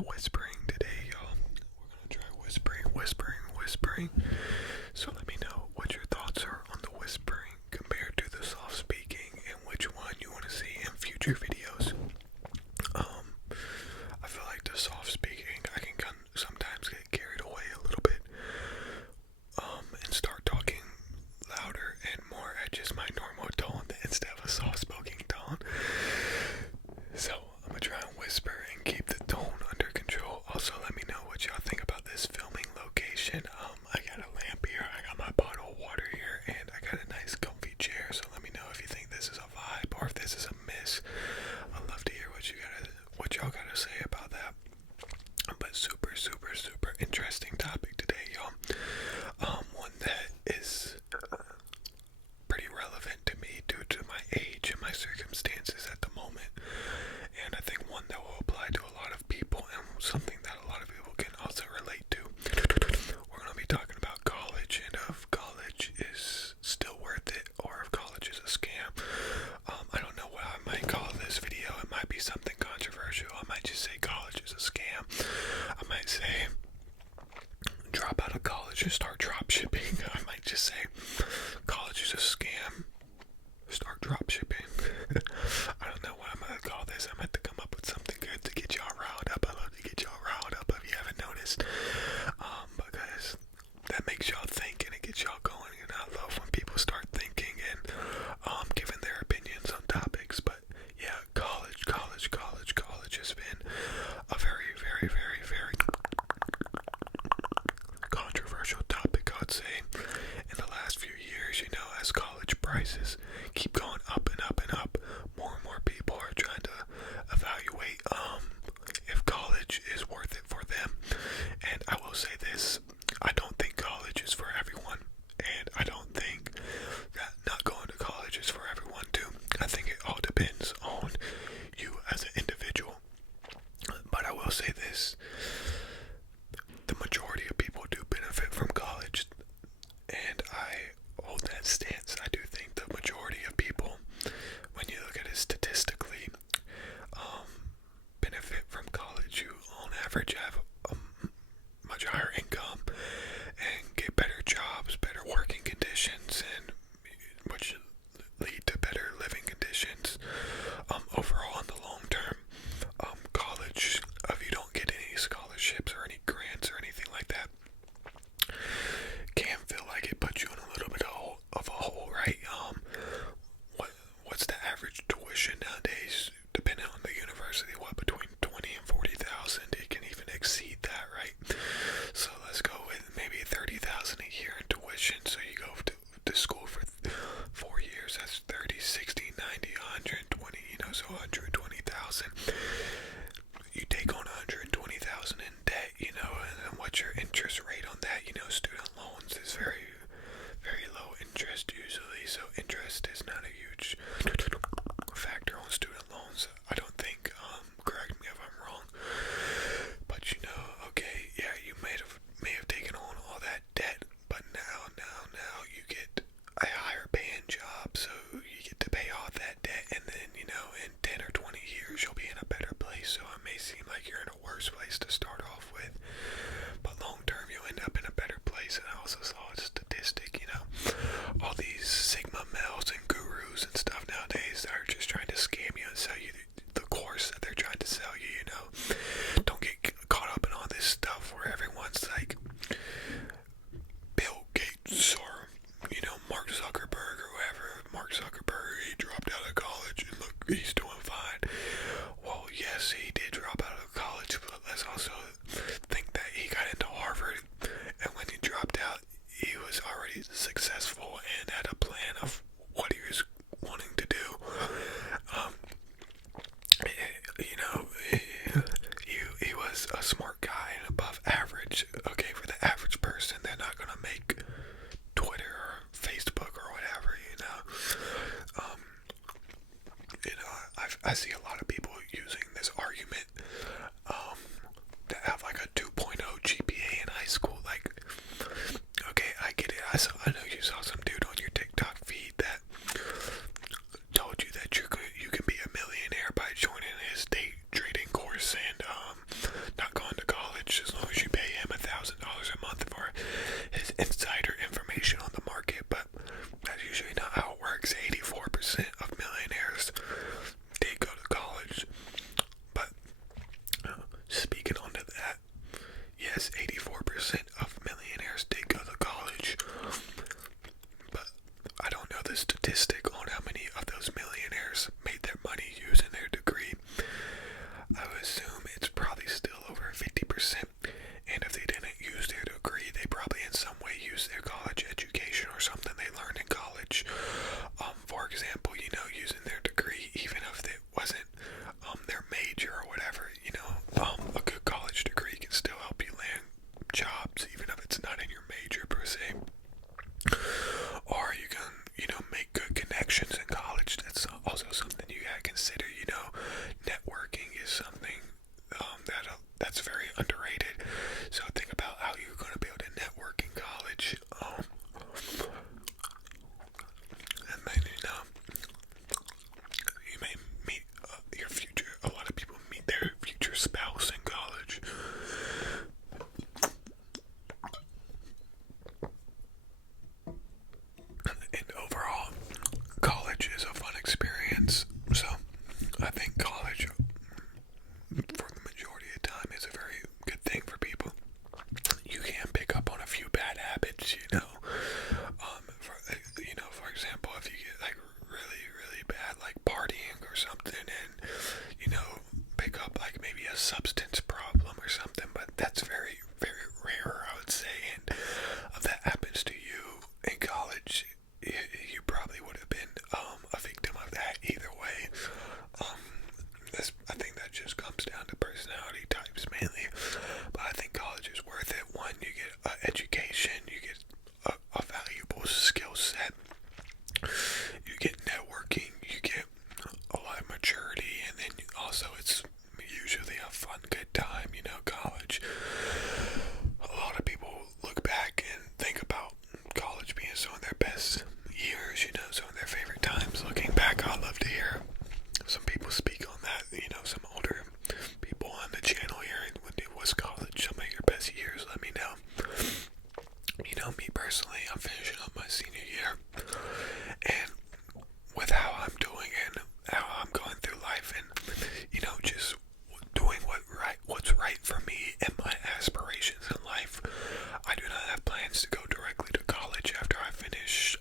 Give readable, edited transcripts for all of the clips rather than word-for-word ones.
whispering today, y'all. We're gonna try whispering. So let me know what your thoughts are on the whispering compared to the soft speaking, and which one you want to see in future videos. I feel like the soft speaking, I can sometimes get carried away a little bit, and start talking louder and more at just my normal tone instead of a soft spoken tone. So I'm gonna try and whisper and keep the tone under control. Also, let me know what y'all think about this filming location. I got a lamp here, I got my bottle of water here, and I got a nice comfy chair. So let me know if you think this is a vibe or if this is a miss. I'd love to hear what y'all gotta say about that. But super interesting topic today, y'all. One that is pretty relevant to me due to my age and my circumstances at the moment, and I think one that will apply to a lot of people and something that a lot of people can also relate to. We're going to be talking about college, and if college is still worth it or if college is a scam. I don't know what I might call this video. It might be something controversial. I might just say college is a scam. I might say drop out of college and start drop shipping. I might just say college is a scam, start drop shipping. I don't know what I'm gonna call this. I'm gonna have to come up with something good to get y'all riled up. I love to get y'all riled up if you haven't noticed, because that makes y'all think and it gets y'all going, and I love when people start thinking and giving their opinions on topics. But yeah, college has been a very controversial topic, I would say, in the last few years. You know, as college prices keep going up and up, more and more people are trying to evaluate if college is worth it for them. And I will say this, I don't think college is for everyone, and I don't think that not going to college is for everyone too. I think it all depends on you as an individual. But I will say this, the majority of people do benefit from college, and I hold that stance. I do think the majority of people, when you look at it statistically, benefit from college. You on average have a much higher income and get better jobs, better working conditions, and which lead to better living conditions overall in the long term. College, if you don't get any scholarships or any grants or anything like that, can feel like it puts you in a little bit of a hole, right? What's the average tuition nowadays, depending on the university? Between 20 and 40,000? It can even exceed that, right? So let's go with maybe 30,000 a year in tuition. So you go to school for 4 years. That's 30, 60, 90, 120. So 120,000. You take on 120,000 in debt. And what's your interest rate on that? Student loans is very low interest usually, so interest is not a huge factor on student loans, I don't think. Correct me if I'm wrong, but okay, yeah, you may have taken on all that debt, but now you get a higher paying job, so you get to pay off that debt, and then in 10 or 20 years you'll be in a better place. So it may seem like you're in a worse place to start off with, but long term you'll end up in a better place. And I also saw a statistic, all these Sigma males and gurus and stuff nowadays that are just trying to scam you and sell you the course that they're trying to sell you. Don't get caught up in all this stuff where everyone's like Bill Gates or Mark Zuckerberg or whoever. Mark Zuckerberg, he dropped out of college and look, he's doing fine. Well, yes, he did drop out of college, but let's also think that he got into Harvard, and when he dropped out, he was already successful and had a plan of what he was wanting to do. He was a smart guy and above average. Okay, for the average person, they're not gonna make Twitter or Facebook or whatever. I see a lot of people using this argument that have like a 2.0 GPA in high school. Like, okay, I get it. I know you saw some dude on your TikTok feed that told you that you can be a millionaire by joining his day trading course and not says 84% of millionaires did go to college, but I don't know the statistic on how many of those millionaires made their money using their degree. I would assume it's probably still over 50%, and if they didn't use their degree, they probably in some way used their college education or something they learned in college. For example, using their degree, even if it wasn't their major or whatever, a good college degree can still help you land jobs, even if it's not in your major per se. Or you can, make good connections in college. That's also something you gotta consider. Networking is something that's very underrated. So think about how you're going to be able to network in college. And then, you may meet your future. A lot of people meet their future spouse in college. And overall, college is a fun experience. So I think college, for the majority of the time, is a very good thing for people. You can pick up on a few bad habits, for example, if you get like really, really bad, like partying or something, and, pick up like maybe a substance problem or something, but that's very, very rare, I would say, and if that happens to you in college, you probably would have been a victim of that either way. I think that just comes down to personality types mainly, but I think college is worth it. One, you get an education, you get a valuable skill set, you get networking, you get a lot of maturity, and then also it's usually a fun, good time. College, a lot of people look back and think about college being some of their best years, some of their favorite times. Looking back, I'd love to hear some people speak on that, some older people on the channel here. When it was college, some of your best years, let me know. Me personally, I'm finishing up my senior year, and with how I'm doing and how I'm going through life, and just doing what's right for me and my aspirations in life, I do not have plans to go directly to college after I finish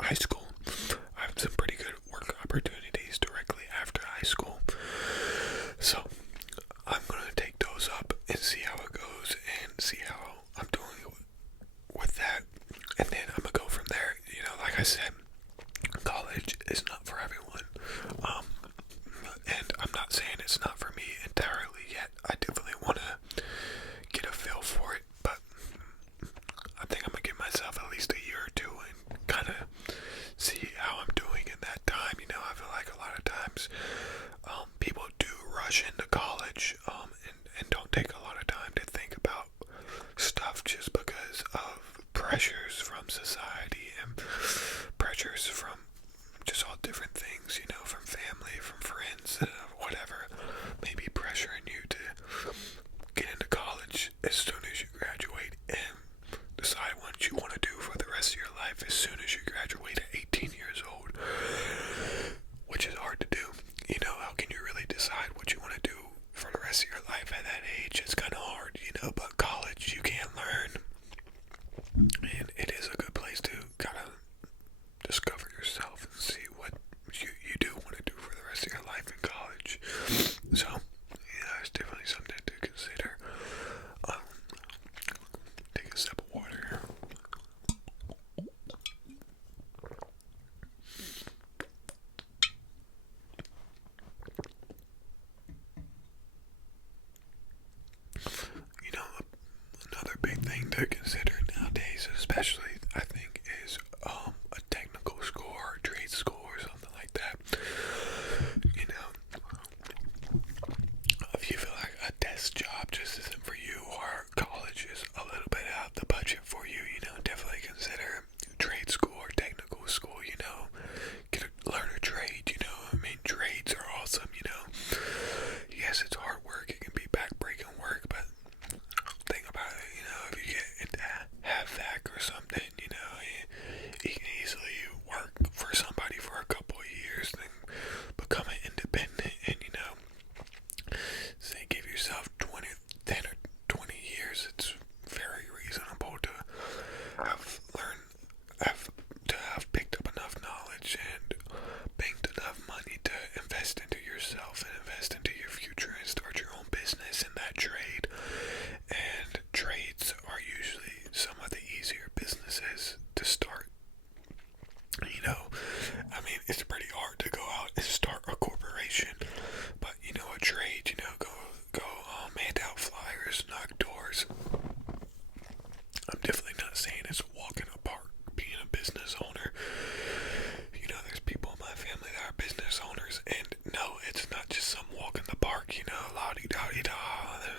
high school. I have some pretty good work opportunities directly after high school, so I'm gonna take those up and see how it goes and see how I'm doing with that, and then I'm gonna go from there. Like I said, college is not for everyone, and I'm not saying it's not for me entirely yet. I definitely want to get a feel for it, but I think I'm gonna give myself at least a year or two and kind of see how I'm doing in that time. I feel like a lot of times people do rush into college and don't take a lot of time to think about stuff just because of pressures from society and pressures from just all different things, from family, from friends, whatever, maybe pressuring you to get into college as soon as you graduate and decide what you want to do for the rest of your life as soon as you graduate at 18 years old, which is hard to do. How can you really decide what you want to do for the rest of your life at that age? It's kind of hard, but college, you can learn, and it is a good place to kind of discover yourself and see what you do want to do for the rest of your life in college. So, it's definitely something to consider. Take a sip of water here. Another big thing to consider nowadays, especially, I think, is a technical school or a trade school or something like that. If you feel like a desk job just isn't for you, or college is a little bit out of the budget for you, definitely consider trade school or technical school. Learn a trade. Trades are awesome. Yes, it's hard work. It can be back-breaking work, but think about it. If you get into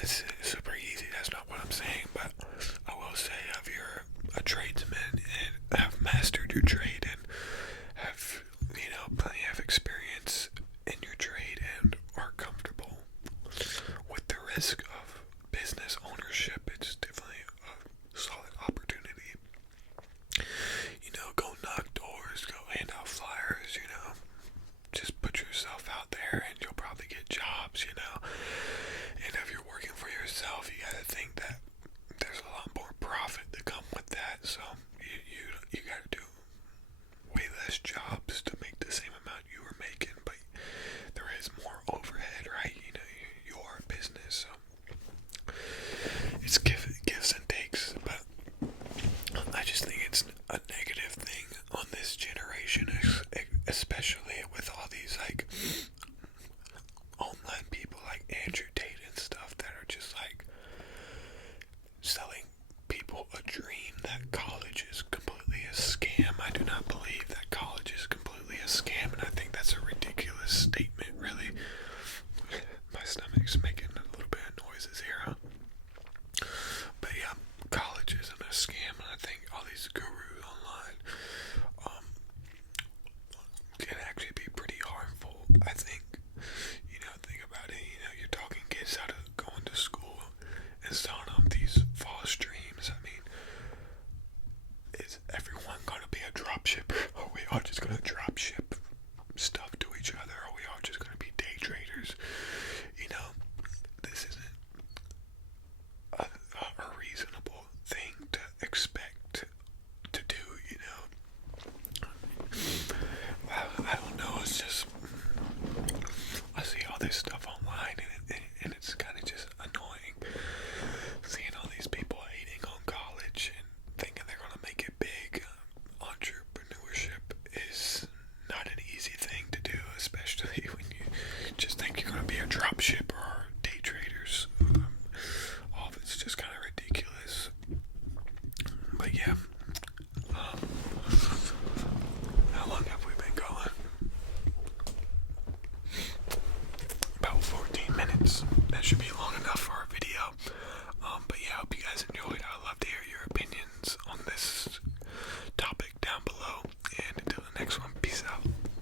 it's super easy. That's not what I'm saying, but I will say if you're a tradesman and have mastered your trade and have, plenty of experience in your trade and are comfortable with the risk of business ownership, it's definitely a solid opportunity. Go knock doors, go hand out flyers, just put yourself out there and you'll probably get jobs, And if you're working for yourself, you gotta think that there's a lot more profit to come with that. So you gotta do way less jobs to make the same amount you were making, but there is more overhead, right? You are a business, so it's gives and takes. But I just think it's a negative thing on this generation, especially with all these like online people like Andrew Tate and stuff that are just like selling people a dream that college is completely a scam. I do not believe that college is completely a scam, and I think that's a ridiculous statement, really. My stomach's making a little bit of noises here, huh? But yeah, college isn't a scam, and I think all these gurus online can actually be pretty harmful. I think, think about it, you're talking kids out of going to school and selling them these false dreams. I mean, is everyone gonna be a drop shipper? Are we all just gonna drop ship stuff to each other? Are we all just gonna be day traders? This isn't a reasonable thing to expect to do, I don't know, it's just, I see all this stuff online and it's kind of just annoying seeing all these people hating on college and thinking they're going to make it big. Entrepreneurship is not an easy thing to do, especially when you just think you're going to be a drop shipper or day traders. All of it's just kind of ridiculous. But yeah, how long have we been going? About 14 minutes. That should be long.